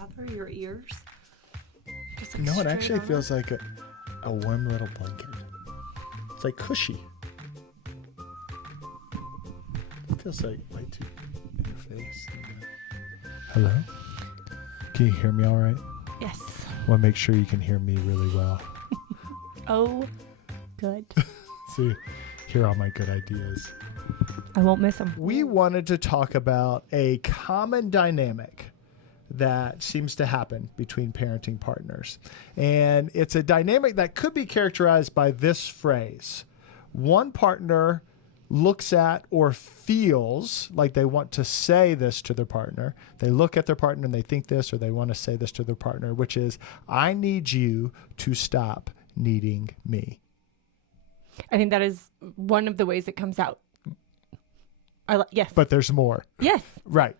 bother your ears? Just like No, it straight actually on feels up? like a warm little blanket. It's like cushy. It feels like light to your face. Hello? Can you hear me all right? Yes. I want to make sure you can hear me really well. Oh, good. See, hear all my good ideas. I won't miss them. We wanted to talk about a common dynamic that seems to happen between parenting partners. And it's a dynamic that could be characterized by this phrase. One partner looks at or feels like they want to say this to their partner. They look at their partner and they think this, or they want to say this to their partner, which is, I need you to stop needing me. I think that is one of the ways it comes out. Yes. But there's more. Yes. Right.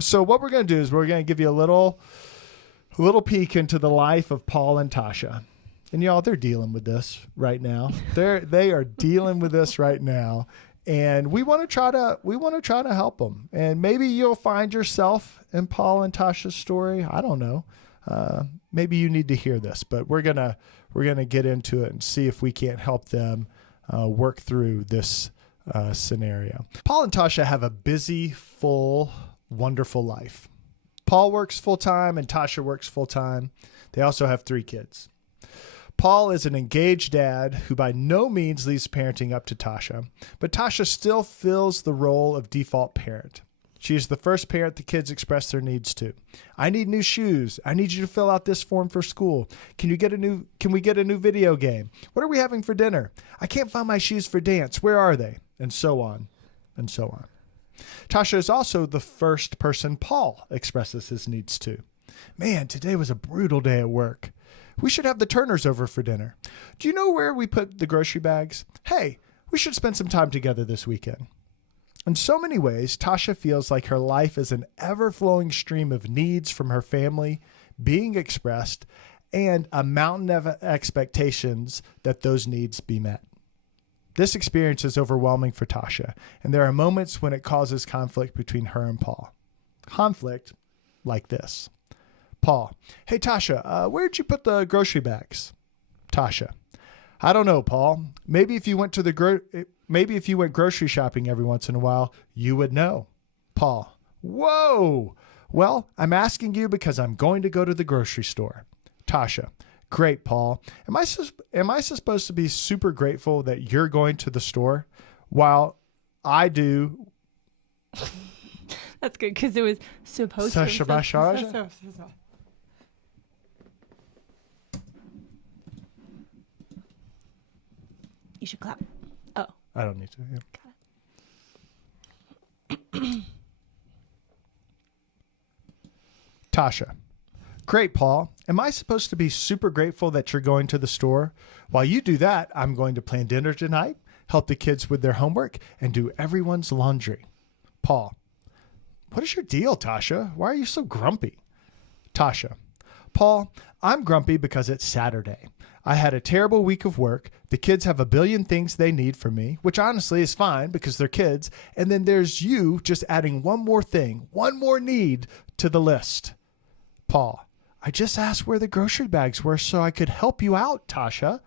So what we're going to do is we're going to give you a little peek into the life of Paul and Tasha. And y'all, they're dealing with this right now. They are dealing with this right now. And we want to try to help them. And maybe you'll find yourself in Paul and Tasha's story. I don't know. Maybe you need to hear this, but we're going to get into it and see if we can't help them work through this scenario. Paul and Tasha have a busy, full, wonderful life. Paul works full-time and Tasha works full-time. They also have 3 kids. Paul is an engaged dad who by no means leaves parenting up to Tasha, but Tasha still fills the role of default parent. She is the first parent the kids express their needs to. I need new shoes. I need you to fill out this form for school. Can we get a new video game? What are we having for dinner? I can't find my shoes for dance. Where are they? And so on and so on. Tasha is also the first person Paul expresses his needs to. Man, today was a brutal day at work. We should have the Turners over for dinner. Do you know where we put the grocery bags? Hey, we should spend some time together this weekend. In so many ways, Tasha feels like her life is an ever-flowing stream of needs from her family being expressed and a mountain of expectations that those needs be met. This experience is overwhelming for Tasha, and there are moments when it causes conflict between her and Paul. Conflict like this. Paul, hey Tasha, where'd you put the grocery bags? Tasha, I don't know, Paul. Maybe if you went grocery shopping every once in a while, you would know. Paul, whoa. Well, I'm asking you because I'm going to go to the grocery store. Tasha, great, Paul. Am I supposed to be super grateful that you're going to the store while I do? That's good because it was supposed to. You should clap. Oh. I don't need to. Yeah. Tasha. Great, Paul. Am I supposed to be super grateful that you're going to the store? While you do that, I'm going to plan dinner tonight, help the kids with their homework, and do everyone's laundry. Paul. What is your deal, Tasha? Why are you so grumpy? Tasha. Paul, I'm grumpy because it's Saturday. I had a terrible week of work. The kids have a billion things they need from me, which honestly is fine because they're kids. And then there's you just adding one more thing, one more need to the list. Paul, I just asked where the grocery bags were so I could help you out, Tasha.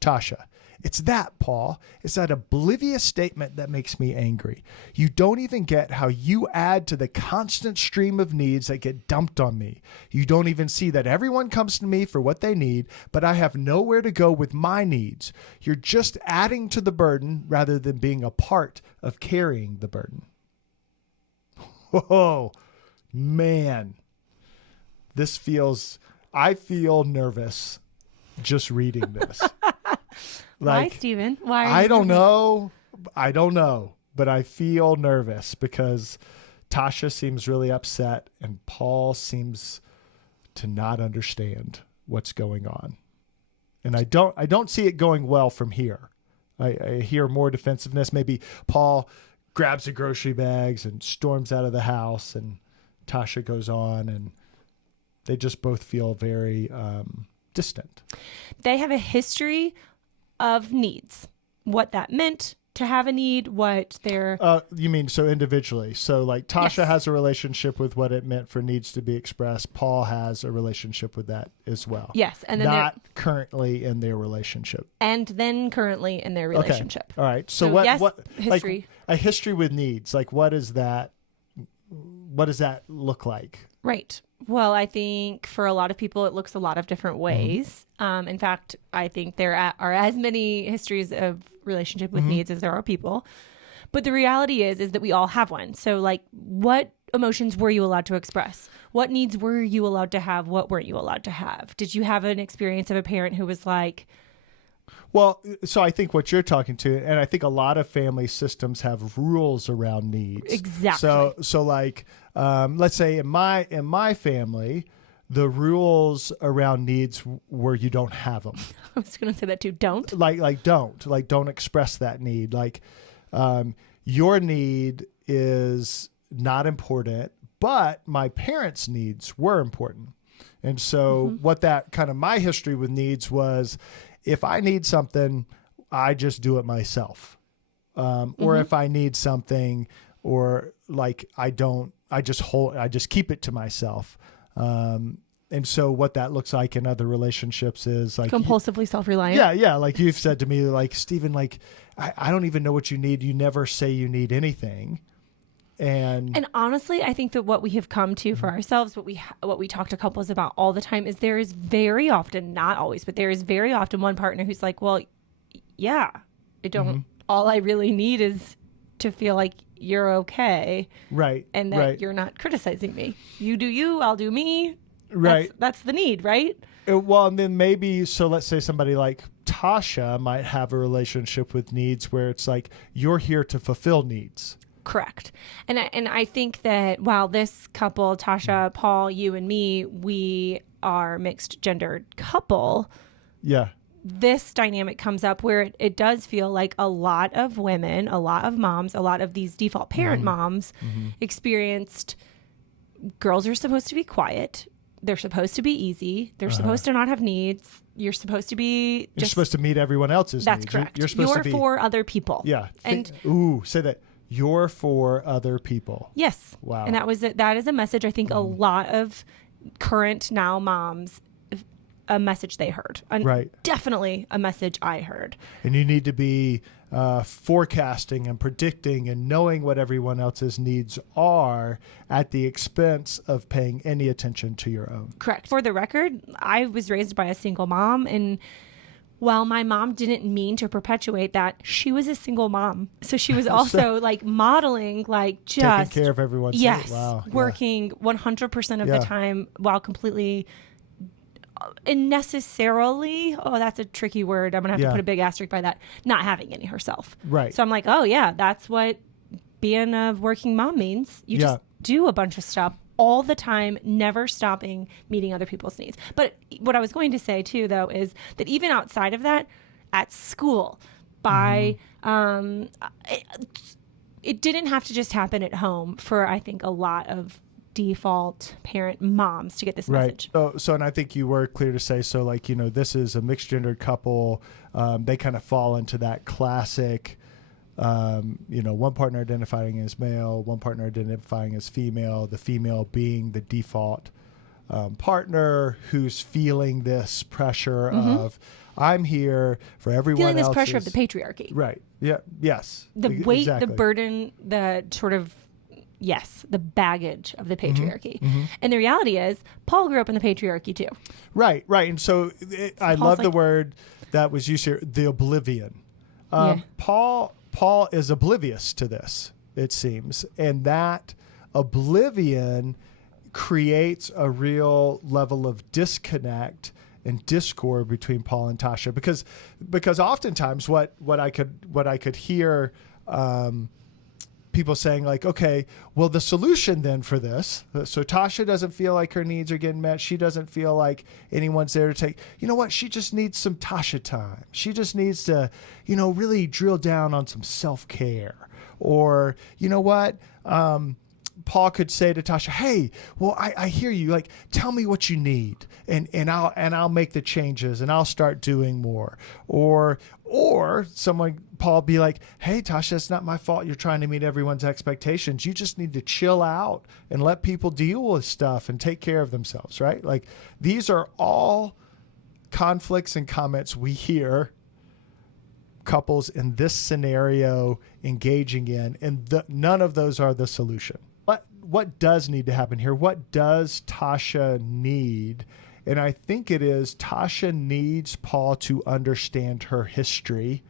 Tasha, it's that, Paul. It's that oblivious statement that makes me angry. You don't even get how you add to the constant stream of needs that get dumped on me. You don't even see that everyone comes to me for what they need, but I have nowhere to go with my needs. You're just adding to the burden rather than being a part of carrying the burden. Whoa, man. I feel nervous just reading this. Why, Stephen? Why? I don't know. But I feel nervous because Tasha seems really upset and Paul seems to not understand what's going on. And I don't see it going well from here. I hear more defensiveness. Maybe Paul grabs the grocery bags and storms out of the house and Tasha goes on and they just both feel very distant. They have a history of needs. What that meant, to have a need, what their... You mean so individually? So like Tasha Yes. has a relationship with what it meant for needs to be expressed. Paul has a relationship with that as well. Yes. And then not currently in their relationship. and then currently in their relationship. All right. So, yes, what history. like a history with needs? Like what is that? What does that look like? Right. Well, I think for a lot of people, it looks a lot of different ways. In fact, I think there are as many histories of relationship with needs as there are people. But the reality is that we all have one. So like, what emotions were you allowed to express? What needs were you allowed to have? What weren't you allowed to have? Did you have an experience of a parent who was like... Well, so I think what you're talking to, and I think a lot of family systems have rules around needs. Exactly. So like, let's say in my family, the rules around needs were you don't have them. I was going to say that too. Don't. Don't express that need. Like, your need is not important, but my parents' needs were important. And so what that kind of my history with needs was, if I need something, I just do it myself. Or if I need something, or like I just keep it to myself. And so what that looks like in other relationships is like compulsively self-reliant. Yeah. Like you've said to me, like, Stephen, like, I don't even know what you need. You never say you need anything. And honestly, I think that what we have come to for ourselves, what we talk to couples about all the time, is there is very often, not always, but there is very often one partner who's like, well, yeah, I don't, all I really need is to feel like you're okay. Right. And that you're not criticizing me. You do you, I'll do me. Right. That's the need, right? Well, and then maybe, so let's say somebody like Tasha might have a relationship with needs where it's like, you're here to fulfill needs. Correct. And I think that while this couple, Tasha, Paul, you and me, we are mixed gendered couple. Yeah. This dynamic comes up where it does feel like a lot of women, a lot of moms, a lot of these default parent moms experienced girls are supposed to be quiet. They're supposed to be easy. They're supposed to not have needs. You're supposed to be You're supposed to meet everyone else's that's needs. correct. You're supposed to be for other people. Yeah. And say that. You're for other people. yes. Wow. And that is a message I think a lot of current now moms, a message they heard. Right. Definitely a message I heard. And you need to be forecasting and predicting and knowing what everyone else's needs are at the expense of paying any attention to your own. Correct. For the record, I was raised by a single mom, and while my mom didn't mean to perpetuate that, she was a single mom. So she was also like modeling, like just taking care of everyone's yes, wow. working 100% of the time while completely and necessarily, oh, that's a tricky word. I'm going to have to put a big asterisk by that, not having any herself. Right. So I'm like, oh yeah, that's what being a working mom means. You just do a bunch of stuff all the time, never stopping meeting other people's needs. But what I was going to say too, though, is that even outside of that, at school, by it didn't have to just happen at home for, I think, a lot of default parent moms to get this message. So, and I think you were clear to say, so like, you know, this is a mixed gendered couple. They kind of fall into that classic, you know, one partner identifying as male, one partner identifying as female, the female being the default partner who's feeling this pressure of, I'm here for everyone feeling this else's pressure of the patriarchy. Right. Yeah. Yes. The weight, exactly. the burden, the sort of, yes, the baggage of the patriarchy. And the reality is, Paul grew up in the patriarchy too. Right. And so I love the word that was used here, the oblivion. Paul is oblivious to this, it seems. And that oblivion creates a real level of disconnect and discord between Paul and Tasha, because oftentimes what I could hear people saying, like, okay, well, the solution then for this, so Tasha doesn't feel like her needs are getting met. She doesn't feel like anyone's there to take, you know what? She just needs some Tasha time. She just needs to, you know, really drill down on some self-care, or, you know what? Paul could say to Tasha, hey, well, I hear you. Like, tell me what you need, and I'll make the changes, and I'll start doing more. Or Paul be like, hey, Tasha, it's not my fault you're trying to meet everyone's expectations. You just need to chill out and let people deal with stuff and take care of themselves, right? Like, these are all conflicts and comments we hear couples in this scenario engaging in, and none of those are the solution. What does need to happen here? What does Tasha need? And I think it is Tasha needs Paul to understand her history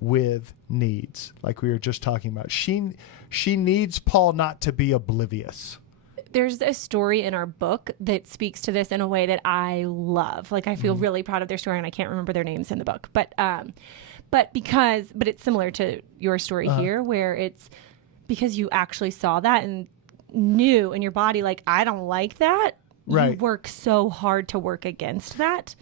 with needs, like we were just talking about. She needs Paul not to be oblivious. There's a story in our book that speaks to this in a way that I love. Like, I feel really proud of their story, and I can't remember their names in the book, but it's similar to your story here, where it's because you actually saw that and knew in your body, like, I don't like that. Right. You work so hard to work against that.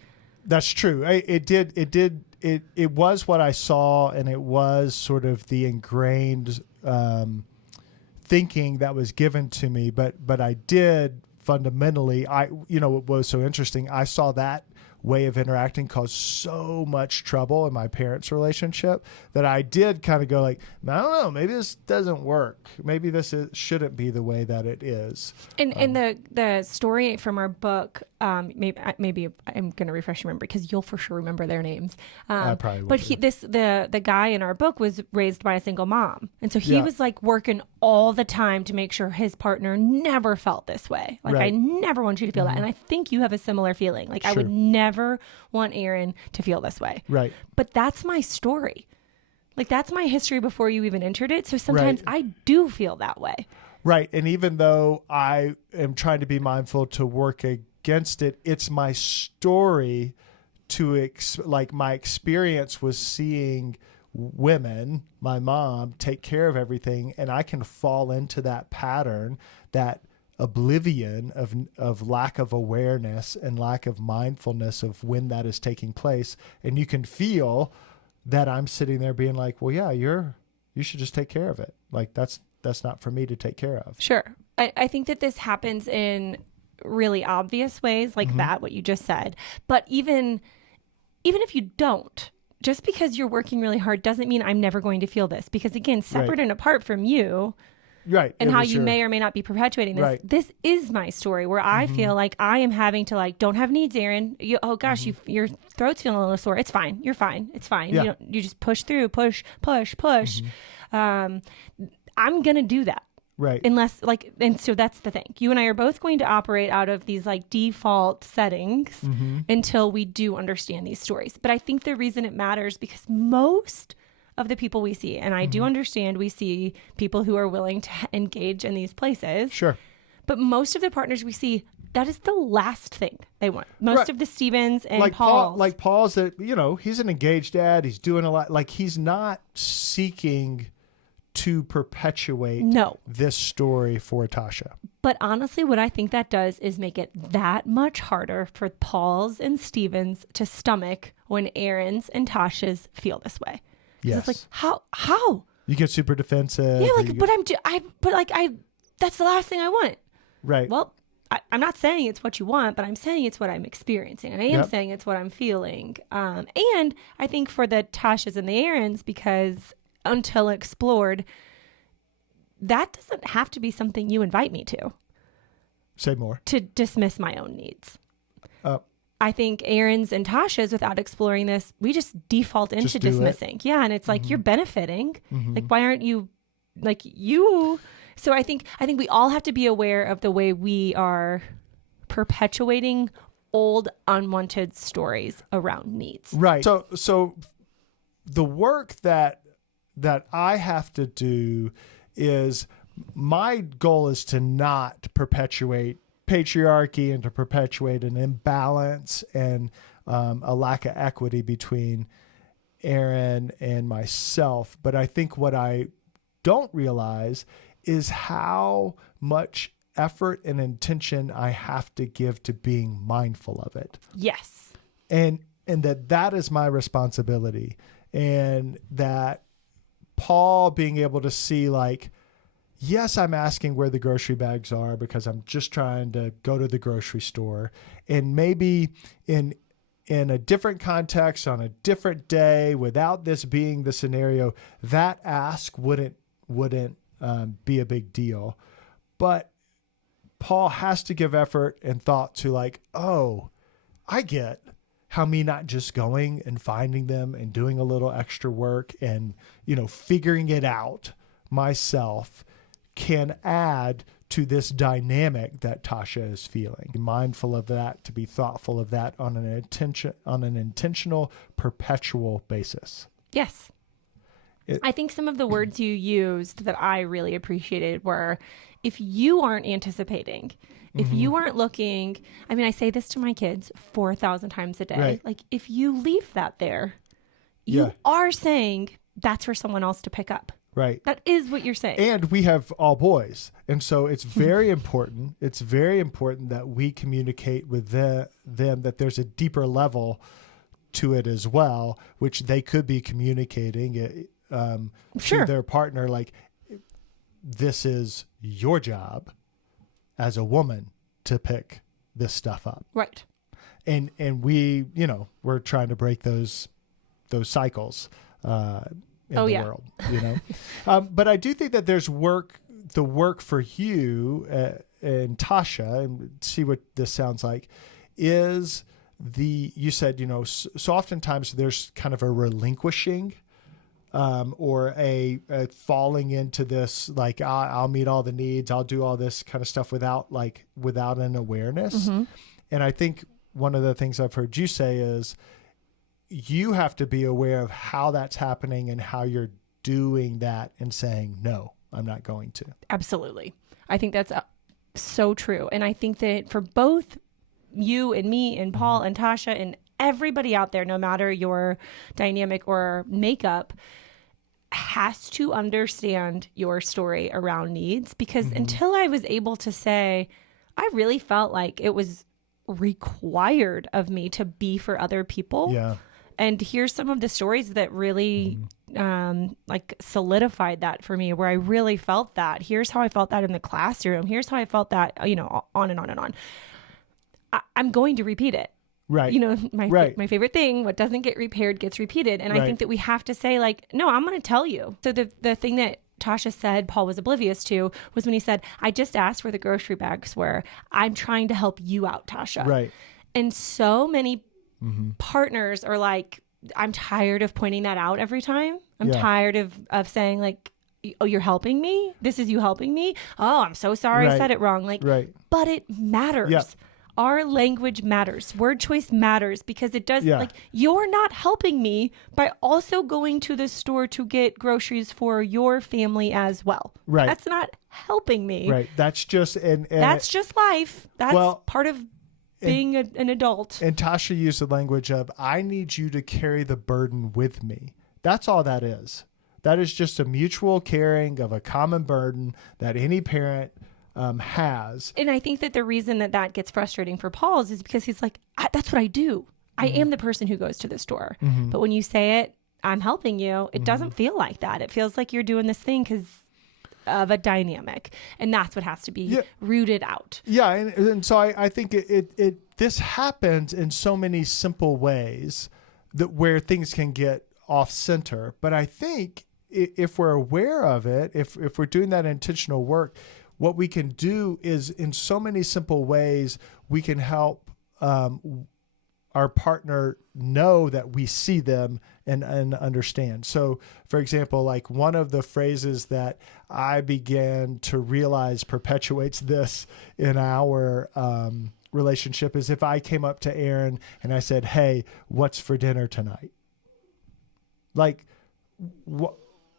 That's true. It was what I saw, and it was sort of the ingrained thinking that was given to me. But I did fundamentally, what was so interesting, I saw that way of interacting cause so much trouble in my parents' relationship that I did kind of go like, I don't know, maybe this doesn't work. Maybe shouldn't be the way that it is. And the story from our book, maybe I'm going to refresh your memory because you'll for sure remember their names. I probably will. But the guy in our book was raised by a single mom, and so he was like working all the time to make sure his partner never felt this way. Like, I never want you to feel that, and I think you have a similar feeling. Like, I would never want Erin to feel this way. Right. But that's my story. Like, that's my history before you even entered it. So sometimes I do feel that way. Right. And even though I am trying to be mindful to work against it, it's my story my experience was seeing women, my mom, take care of everything. And I can fall into that pattern, that oblivion of lack of awareness and lack of mindfulness of when that is taking place. And you can feel that I'm sitting there being like, well, yeah, you should just take care of it. Like, that's not for me to take care of. Sure. I think that this happens in really obvious ways, like that, what you just said. But even if you don't, just because you're working really hard doesn't mean I'm never going to feel this. Because again, separate and apart from you, right, and how you may or may not be perpetuating this. Right. This is my story where I feel like I am having to, like, don't have needs, Erin. Oh gosh, your throat's feeling a little sore. It's fine. You're fine. It's fine. Yeah. You just push through, push. I'm gonna do that. Right. Unless, like, and so that's the thing. You and I are both going to operate out of these, like, default settings until we do understand these stories. But I think the reason it matters because most of the people we see, and I do understand we see people who are willing to engage in these places. Sure. But most of the partners we see, that is the last thing they want. Most of the Stevens and like Pauls. Paul's that, he's an engaged dad. He's doing a lot. Like, he's not seeking to perpetuate this story for Tasha. But honestly, what I think that does is make it that much harder for Paul's and Stevens to stomach when Erin's and Tasha's feel this way. Yes. It's like, how? You get super defensive. Yeah, like, that's the last thing I want. Right. Well, I'm not saying it's what you want, but I'm saying it's what I'm experiencing. And I am saying it's what I'm feeling. And I think for the Tashas and the Erins, because until explored, that doesn't have to be something you invite me to. Say more. To dismiss my own needs. I think Erin's and Tasha's, without exploring this, we just default into dismissing. Yeah, and it's like, you're benefiting. Like, why aren't you, like, you? So I think we all have to be aware of the way we are perpetuating old unwanted stories around needs. Right. So the work that I have to do is, my goal is to not perpetuate patriarchy and to perpetuate an imbalance and a lack of equity between Erin and myself. But I think what I don't realize is how much effort and intention I have to give to being mindful of it. Yes. And that is my responsibility. And that Paul being able to see, like, yes, I'm asking where the grocery bags are because I'm just trying to go to the grocery store. And maybe in a different context, on a different day, without this being the scenario, that ask wouldn't be a big deal. But Paul has to give effort and thought to like, oh, I get how me not just going and finding them and doing a little extra work and, figuring it out myself can add to this dynamic that Tasha is feeling. Be mindful of that, to be thoughtful of that on an intentional, perpetual basis. Yes. I think some of the words you used that I really appreciated were, if you aren't anticipating, if you aren't looking, I mean, I say this to my kids 4,000 times a day. Right. Like, if you leave that there, you are saying that's for someone else to pick up. Right. That is what you're saying. And we have all boys. And so it's very important. It's very important that we communicate with them that there's a deeper level to it as well, which they could be communicating to their partner. Like, this is your job as a woman to pick this stuff up. Right. And we, we're trying to break those cycles. In the world, but I do think that there's the work for you and Tasha, and see what this sounds like, is you said, so oftentimes there's kind of a relinquishing or a falling into this, like, I'll meet all the needs, I'll do all this kind of stuff without an awareness. Mm-hmm. And I think one of the things I've heard you say is, you have to be aware of how that's happening and how you're doing that and saying, no, I'm not going to. Absolutely. I think that's so true. And I think that for both you and me and Paul and Tasha and everybody out there, no matter your dynamic or makeup, has to understand your story around needs. Because until I was able to say, I really felt like it was required of me to be for other people. Yeah. And here's some of the stories that really solidified that for me, where I really felt that. Here's how I felt that in the classroom. Here's how I felt that, on and on and on. I'm going to repeat it. Right. My favorite thing, what doesn't get repaired gets repeated. And I think that we have to say, like, no, I'm going to tell you. So the thing that Tasha said Paul was oblivious to was when he said, I just asked where the grocery bags were. I'm trying to help you out, Tasha. Right. And so many partners are like, I'm tired of pointing that out every time. I'm tired of saying, like, oh, you're helping me? This is you helping me? Oh, I'm so sorry I said it wrong. Like, but it matters. Yeah. Our language matters. Word choice matters, because it does, like, you're not helping me by also going to the store to get groceries for your family as well. Right. That's not helping me. Right. That's just, and that's just life. That's part of being an adult. And Tasha used the language of, I need you to carry the burden with me. That's all that is. That is just a mutual carrying of a common burden that any parent has. And I think that the reason that gets frustrating for Paul is because he's like, that's what I do. I am the person who goes to the store. But when you say it, I'm helping you, it doesn't feel like that. It feels like you're doing this thing because of a dynamic. And that's what has to be rooted out. Yeah. And so I think this happens in so many simple ways where things can get off center. But I think if we're aware of it, if we're doing that intentional work, what we can do is, in so many simple ways, we can help our partner know that we see them and understand. So, for example, like, one of the phrases that I began to realize perpetuates this in our relationship is if I came up to Erin and I said, hey, what's for dinner tonight? Like,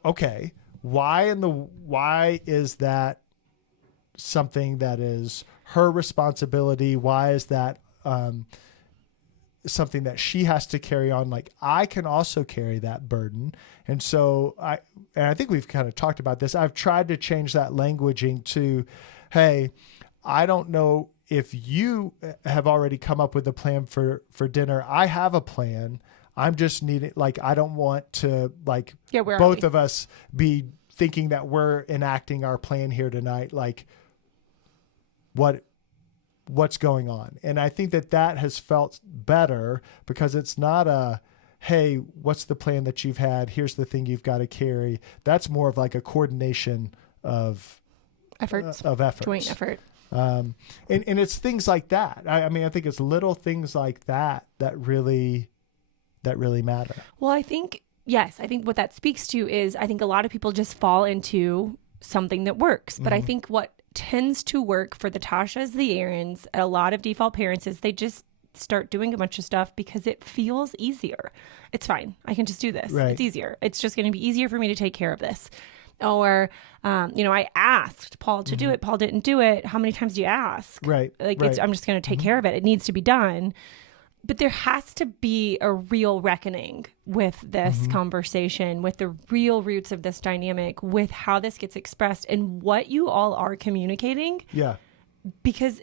okay, why is that something that is her responsibility? Why is that something that she has to carry on? Like, I can also carry that burden. And so I think we've kind of talked about this. I've tried to change that languaging to, hey, I don't know if you have already come up with a plan for dinner. I have a plan. I'm just needing, like, I don't want to, like, both of us be thinking that we're enacting our plan here tonight, like what's going on. And I think that has felt better because it's not a, hey, what's the plan that you've had? Here's the thing you've got to carry. That's more of like a coordination of efforts, joint effort. And it's things like that. I mean, I think it's little things like that really matter. Well, I think what that speaks to is I think a lot of people just fall into something that works. But I think what tends to work for the Tashas, the Erins, a lot of default parents is they just start doing a bunch of stuff because it feels easier. It's fine. I can just do this. Right. It's easier. It's just going to be easier for me to take care of this. Or, I asked Paul to do it. Paul didn't do it. How many times do you ask? Right. I'm just going to take care of it. It needs to be done. But there has to be a real reckoning with this conversation, with the real roots of this dynamic, with how this gets expressed and what you all are communicating. Yeah. Because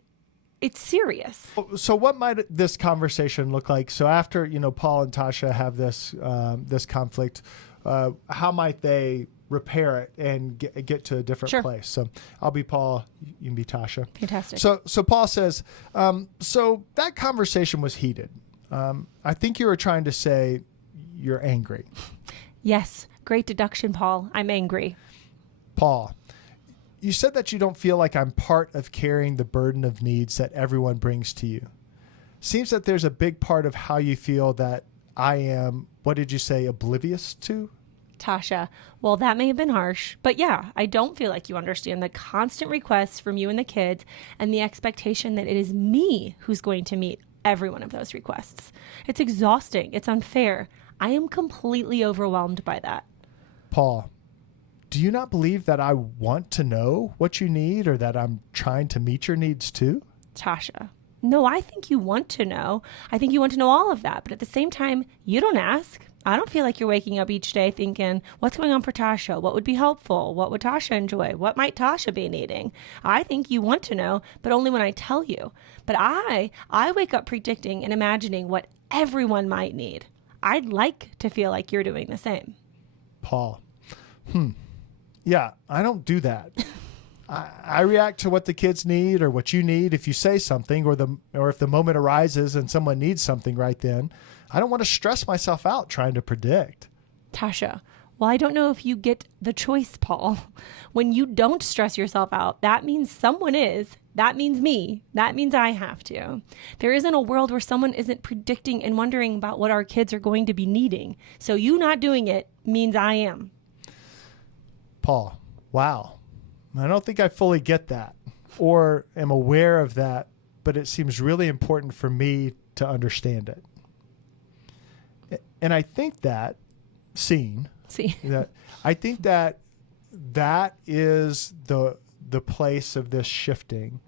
it's serious. So what might this conversation look like? So after, Paul and Tasha have this conflict, how might they repair it and get to a different place? So I'll be Paul, you can be Tasha. Fantastic. So Paul says, so that conversation was heated. I think you were trying to say you're angry. Yes. Great deduction, Paul. I'm angry. Paul, you said that you don't feel like I'm part of carrying the burden of needs that everyone brings to you. Seems that there's a big part of how you feel that I am, what did you say, oblivious to? Tasha, well, that may have been harsh, but yeah, I don't feel like you understand the constant requests from you and the kids and the expectation that it is me who's going to meet every one of those requests. It's exhausting. It's unfair. I am completely overwhelmed by that. Paul, do you not believe that I want to know what you need or that I'm trying to meet your needs too? Tasha, no, I think you want to know. I think you want to know all of that. But at the same time, you don't ask. I don't feel like you're waking up each day thinking, what's going on for Tasha? What would be helpful? What would Tasha enjoy? What might Tasha be needing? I think you want to know, but only when I tell you. But I wake up predicting and imagining what everyone might need. I'd like to feel like you're doing the same. Paul, yeah, I don't do that. I react to what the kids need or what you need. If you say something or if the moment arises and someone needs something right then, I don't want to stress myself out trying to predict. Tasha, well, I don't know if you get the choice, Paul. When you don't stress yourself out, that means someone is. That means me. That means I have to. There isn't a world where someone isn't predicting and wondering about what our kids are going to be needing. So you not doing it means I am. Paul, wow. I don't think I fully get that or am aware of that, but it seems really important for me to understand it. And I think that I think that is the place of this shifting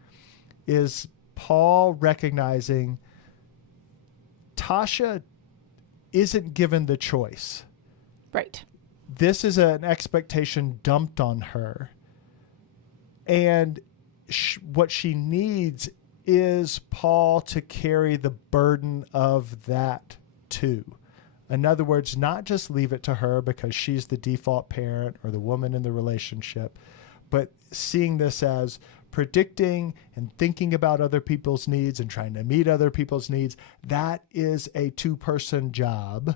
is Paul recognizing Tasha isn't given the choice. Right. This is an expectation dumped on her. And what she needs is Paul to carry the burden of that too. In other words, not just leave it to her because she's the default parent or the woman in the relationship, but seeing this as predicting and thinking about other people's needs and trying to meet other people's needs. That is a two-person job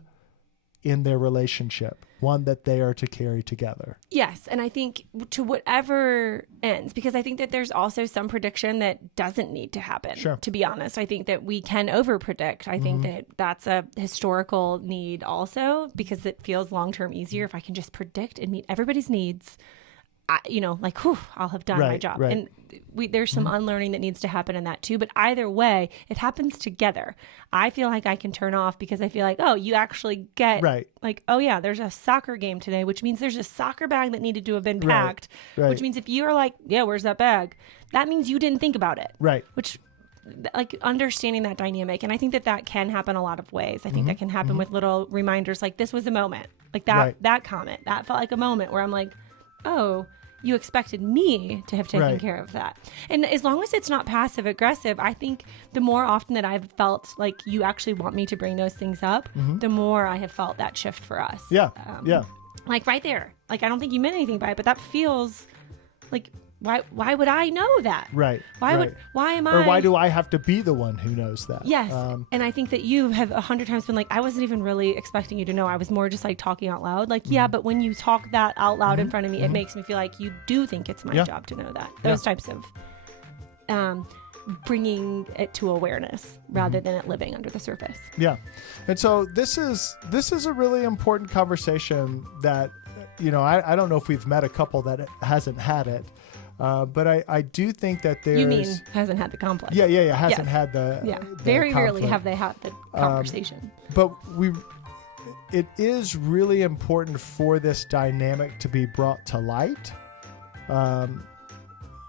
in their relationship, one that they are to carry together. Yes. And I think to whatever ends, because I think that there's also some prediction that doesn't need to happen. Sure. To be honest, I think that we can over predict. I think that that's a historical need also, because it feels long-term easier if I can just predict and meet everybody's needs. I'll have done my job. Right. And there's some unlearning that needs to happen in that too. But either way, it happens together. I feel like I can turn off because I feel like, oh, you actually get like, oh yeah, there's a soccer game today, which means there's a soccer bag that needed to have been packed, which means if you're like, yeah, where's that bag? That means you didn't think about it. Right. Which like understanding that dynamic. And I think that can happen a lot of ways. I think that can happen with little reminders. Like this was a moment like that, that comment, that felt like a moment where I'm like, oh, you expected me to have taken care of that. And as long as it's not passive aggressive, I think the more often that I've felt like you actually want me to bring those things up, the more I have felt that shift for us. Yeah. Like right there. like, I don't think you meant anything by it, but that feels like, why would I know that? Right. Why am I? Or why do I have to be the one who knows that? Yes. And I think that you have 100 times been like, I wasn't even really expecting you to know. I was more just like talking out loud. Like, yeah, but when you talk that out loud in front of me, it makes me feel like you do think it's my job to know that. Those types of bringing it to awareness rather than it living under the surface. Yeah. And so this is a really important conversation that, I don't know if we've met a couple that hasn't had it. But I do think that there's... You mean hasn't had the conflict. Yeah. Hasn't had the Very conflict. Rarely have they had the conversation. But it is really important for this dynamic to be brought to light.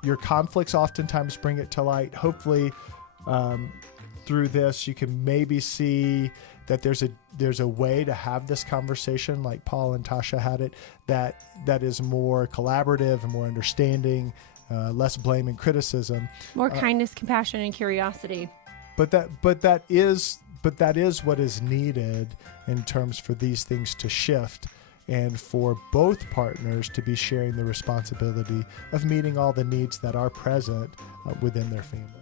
Your conflicts oftentimes bring it to light. Hopefully, through this, you can maybe see that there's a way to have this conversation like Paul and Tasha had it, that is more collaborative and more understanding, less blame and criticism, more kindness, compassion, and curiosity. But that is what is needed in terms for these things to shift, and for both partners to be sharing the responsibility of meeting all the needs that are present within their family.